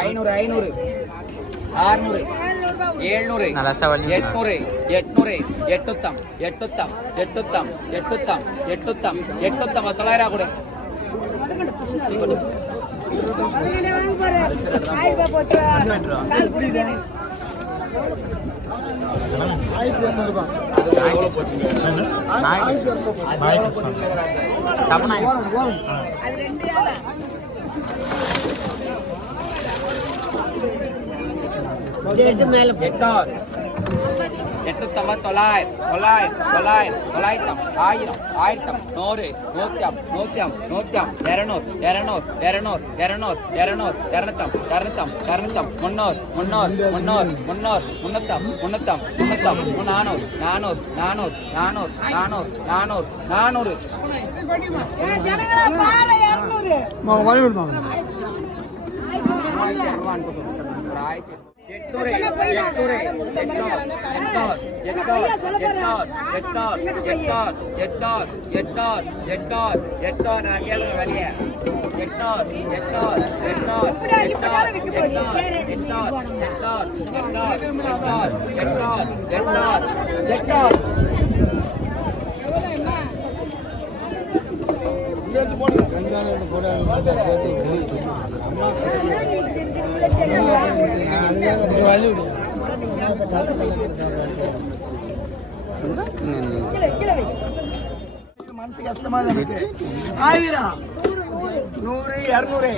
ஐநூறு ஐநூறு ஆறுநூறு ஏழ்நூறு எட்நூறு எட்நூறு எட்டுத்தம் எட்டுத்தம் எட்டுத்தம் எட்டுத்தம் எட்டுத்தம் எட்டுத்தம் தொள்ளாயிரம் கொடு. எட்டார் எட்டுத்தம்ப தொள்ளாயிரம் தொள்ளாயிரம் தொள்ளாயிரம் தொள்ளாயிரத்தம் ஆயிரம் ஆயிரத்தம் நூறு நூத்தியம் நூத்தியம் நூத்தியம் இரநூறு இரநூறு இரநூறு இரநூறு இரநூறு இரநூத்தம் இரநூத்தம் இரநூத்தம் முன்னூறு முன்னூறு முன்னூறு முன்னூறு முன்னூத்தம் முன்னூத்தம் முன்னூத்தம் நானூறு நானூறு நானூறு நானூறு நானூறு நானூறு. நானூறு எட்நூறு நான் கேளுங்க வெளியே எட்நூறு எட்நூறு எட்நூறு எட்நூறு எட்நூறு எட்நூறு எட்நூறு எட்நூறு எட்நூறு எட்நூறு மனசு கஷ்டமா இருக்கு. ஆயிரம். நூறு இரநூறு.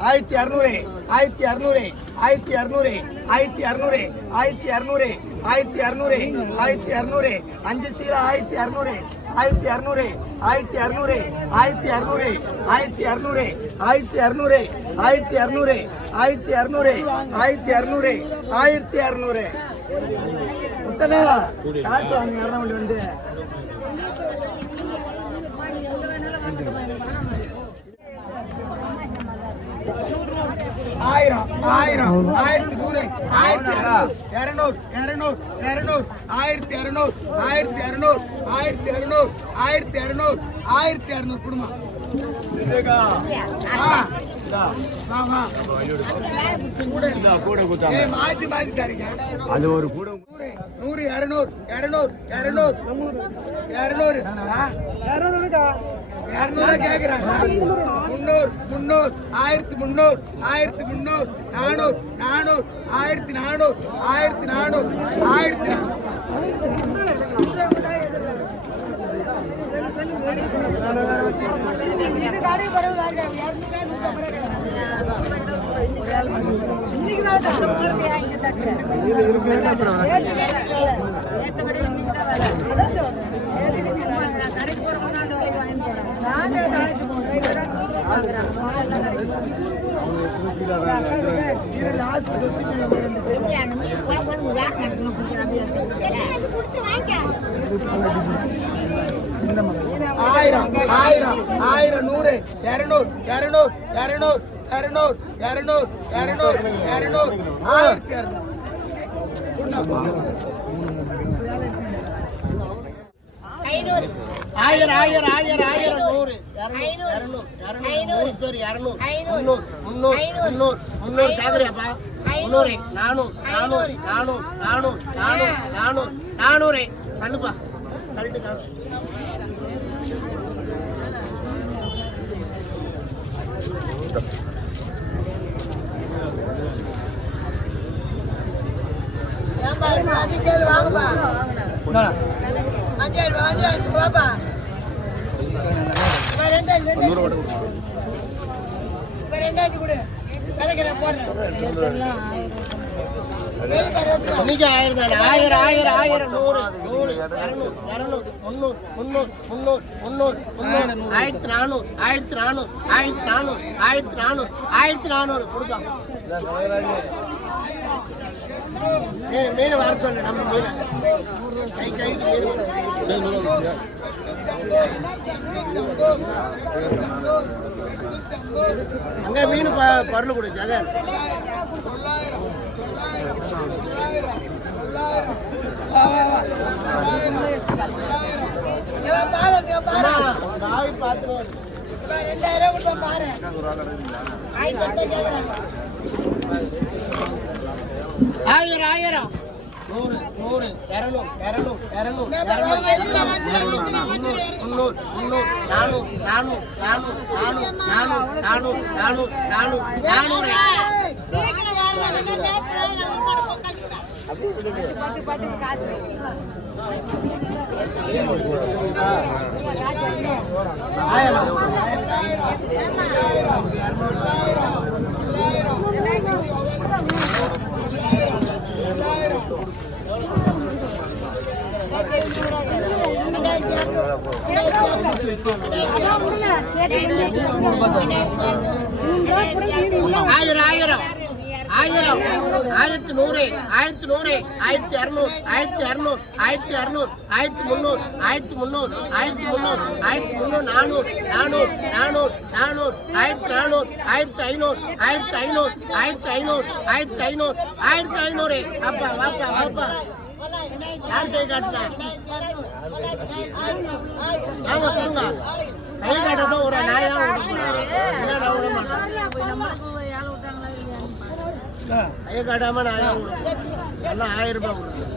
ஆயிரத்தி அறுநூறு ஆயிரத்தி அறுநூறு ஆயிரத்தி அறுநூறு ஆயிரத்தி அறுநூறு ஆயிரத்தி அறுநூறு ஆயிரத்தி அறுநூறு ஆயிரத்தி அறுநூறு அஞ்சு சீரா ஆயிரத்தி அறுநூறு ஆயிரத்தி அறுநூறு ஆயிரத்தி அறுநூறு ஆயிரத்தி அறுநூறு ஆயிரத்தி அறுநூறு ஆயிரத்தி அறுநூறு ஆயிரத்தி அறுநூறு ஆயிரத்தி அறுநூறு ஆயிரத்தி அறுநூறு ஆயிரத்தி அறுநூறு முத்தனே காசு வாங்க வந்து ஆயிரம் ஆயிரம் ஆயிரத்தி நூறு ஆயிரத்தி இரநூறு இரநூறு இரநூறு ஆயிரத்தி இரநூறு ஆயிரத்தி இரநூறு ஆயிரத்தி இரநூறு ஆயிரத்தி இரநூறு ஆயிரத்தி இரநூறு குடும்பம் அது ஒரு கூட நூறு நூறு இரநூறு இரநூறு இரநூறு இரநூறு. இரநூறு கேட்குறாங்க முந்நூறு முந்நூறு ஆயிரத்தி முந்நூறு ஆயிரத்தி முந்நூறு நானூறு நானூறு ஆயிரத்தி நானூறு ஆயிரத்தி நானூறு ஆயிரத்தி இன்னைக்கு தான். அப்புறம் ஆயிரம் ஆயிரம் ஆயிரம் நூறு இரநூறு இரநூறு இரநூறு இரநூறு இரநூறு இரநூறு இரநூறு ஆயிரத்தி இரநூறு. ஆயிரம் ஆயிரம் ஆயிரம் ஆயிரம் நூறு. இரநூறு இரநூறு பேர் இரநூறு. முந்நூறு முந்நூறு முந்நூறு முந்நூறு கேக்குறியாப்பா முந்நூறு நானூறு நானூறு நானூறு நானூறு நானூறு நானூறு நானூறு. கண்ணுப்பா கழட்டு காசு. இன்னைக்கு ஆயிரம் தானே? ஆயிரம் ஆயிரம் ஆயிரம். நூறு நூறு இரநூறு இரநூறு முந்நூறு முந்நூறு முந்நூறு முந்நூறு முந்நூறு ஆயிரத்தி நானூறு ஆயிரத்தி நானூறு ஆயிரத்தி நானூறு ஆயிரத்தி நானூறு ஆயிரத்தி நானூறு. மீன் மீன் வர சொல்லு நம்ம மீன் கை கை. அங்க மீன் பருள் கொடுச்சு அதான். நாய் பார்த்துட்டு ஆயிரம் ஆயிரம். நூறு நூறு. இரநூறு இரநூறு இரநூறு இரநூறு. முந்நூறு முந்நூறு முந்நூறு நானூறு நானூறு நானூறு நானூறு நானூறு நானூறு நானூறு நானூறு ஆயிரம். ஆயிரம் ஆயிரம். ஆயிரம் ஆயிரத்தி நூறு ஆயிரத்தி நூறு ஆயிரத்தி அறுநூறு ஆயிரத்தி இரநூறு ஆயிரத்தி அறுநூறு ஆயிரத்தி முந்நூறு ஆயிரத்தி முந்நூறு ஆயிரத்தி முந்நூறு ஆயிரத்தி முந்நூறு நானூறு நானூறு நானூறு நானூறு ஆயிரத்தி நானூறு ஆயிரத்தி ஐநூறு ஆயிரத்தி ஐநூறு ஆயிரத்தி ஐநூறு ஆயிரத்தி ஐநூறு ஆயிரத்தி ஐநூறு. அப்பா வாப்பா வாப்பா. யார் கை காட்டுனா சொல்லுங்க கை காட்டதான் ஒரு நாயா விட விட மாட்டேன். கையை காட்டாம நான் ஆயிரம் கொடுக்கணும் எல்லாம் ஆயிரம் ரூபாய் கொடுக்கணும்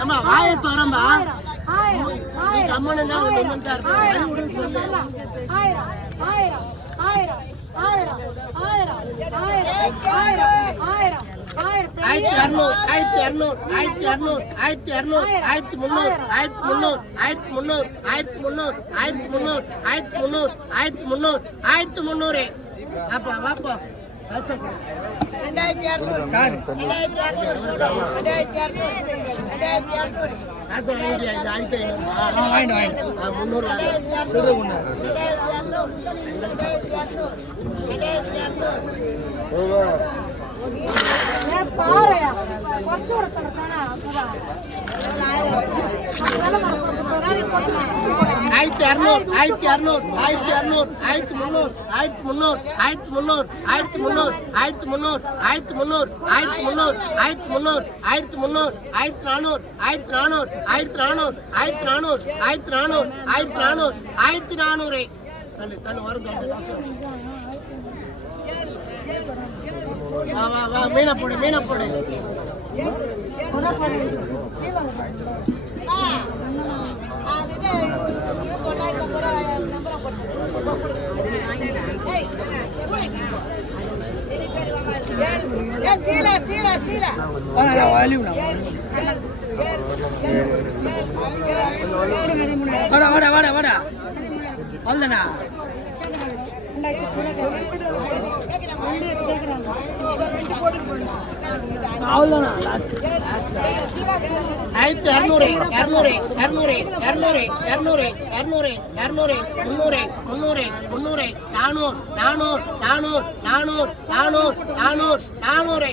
ஆமா வாயை தோறம்பா கம்மன் ஆயிரம் ஆயிரம் ஆயிரம் ஆயிரம் ஆயிரம் ஆயிரம் ஆயிரத்தி இரநூறு ஆயிரத்தி இரநூறு ஆயிரத்தி இரநூறு ஆயிரத்தி இரநூறு ஆயிரத்தி முந்நூறு ஆயிரத்தி முந்நூறு ஆயிரத்தி முந்நூறு ஆயிரத்தி முந்நூறு ஆயிரத்தி முந்நூறு ஆயிரத்தி முந்நூறு ஆயிரத்தி முந்நூறு ஆயிரத்தி முந்நூறு வாப்பா வாப்பா வாசப்பா. காசு வாங்கிட்டியா? இது ஆயிரத்தி ஐநூறு. ஆ, முந்நூறு வாங்க. ஆயிரத்தி இரநூறு ஆயிரத்தி இரநூறு ஆயிரத்தி இரநூறு ஆயிரத்தி முந்நூறு ஆயிரத்தி முந்நூறு ஆயிரத்தி முந்நூறு ஆயிரத்தி முந்நூறு ஆயிரத்தி முந்நூறு ஆயிரத்தி முந்நூறு ஆயிரத்தி முந்நூறு ஆயிரத்தி முந்நூறு ஆயிரத்தி முந்நூறு ஆயிரத்தி நானூறு ஆயிரத்தி நானூறு ஆயிரத்தி நானூறு ஆயிரத்தி நானூறு ஆயிரத்தி நானூறு ஆயிரத்தி நானூறு ஆயிரத்தி நானூறு தள்ளு தள்ளு வரும் தள்ளு வா வா வா மீனை போடு மீனை போடு. சீலா சீலா சீலா வாடா வாடா வாடா வாடா. அவ்வளோதானா அவ்வளோதானா லாஸ்ட் ஆயிரத்தி இரநூறு இரநூறு இரநூறு இரநூறு இரநூறு இரநூறு இரநூறு முந்நூறு முந்நூறு முந்நூறு நானூறு நானூறு நானூறு நானூறு நானூறு நானூறு நானூறு